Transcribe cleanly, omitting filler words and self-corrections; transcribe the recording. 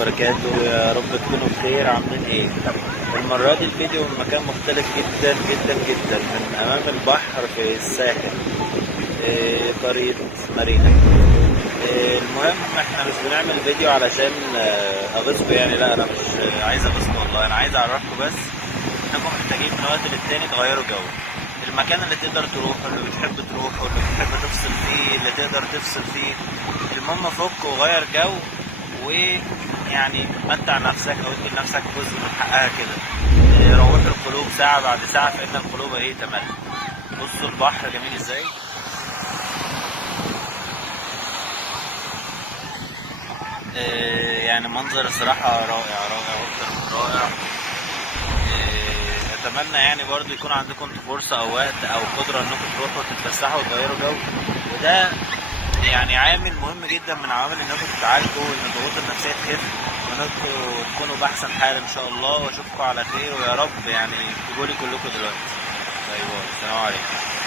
وبركاته. يا رب تكونوا بخير. عاملين ايه؟ المرة دي الفيديو من مكان مختلف جدا جدا جدا، من امام البحر في الساحل، قرية مارينا. المهم احنا مش بنعمل فيديو علشان اغيظكم، يعني لا، انا مش عايز اغيظكم والله، انا عايز اعرفكم بس انكم محتاجين من وقت للتاني تغيروا جو. المكان اللي تقدر تروحه، اللي بتحب تروحه، اللي بتحب تفصل فيه، اللي تقدر تفصل فيه، المهم فك وغير جو، ويعني متع نفسك او ادي لنفسك جزء من حقها كده. روح القلوب ساعة بعد ساعة، فإن القلوب ايه تمل. بصوا البحر جميل ازاي، يعني منظر الصراحة رائع رائع أكتر من رائع. اتمنى يعني برضو يكون عندكم فرصة او وقت او قدرة انكم تروحوا تتفسحوا وتغيروا جو، وده يعني عامل مهم جدا من عوامل انكم تتعالجوا وان الضغوط النفسية تخف، وانكم تكونوا باحسن حال ان شاء الله. واشوفكم على خير، ويا رب يعني تجولي كلكم دلوقتي. باي باي، السلام عليكم.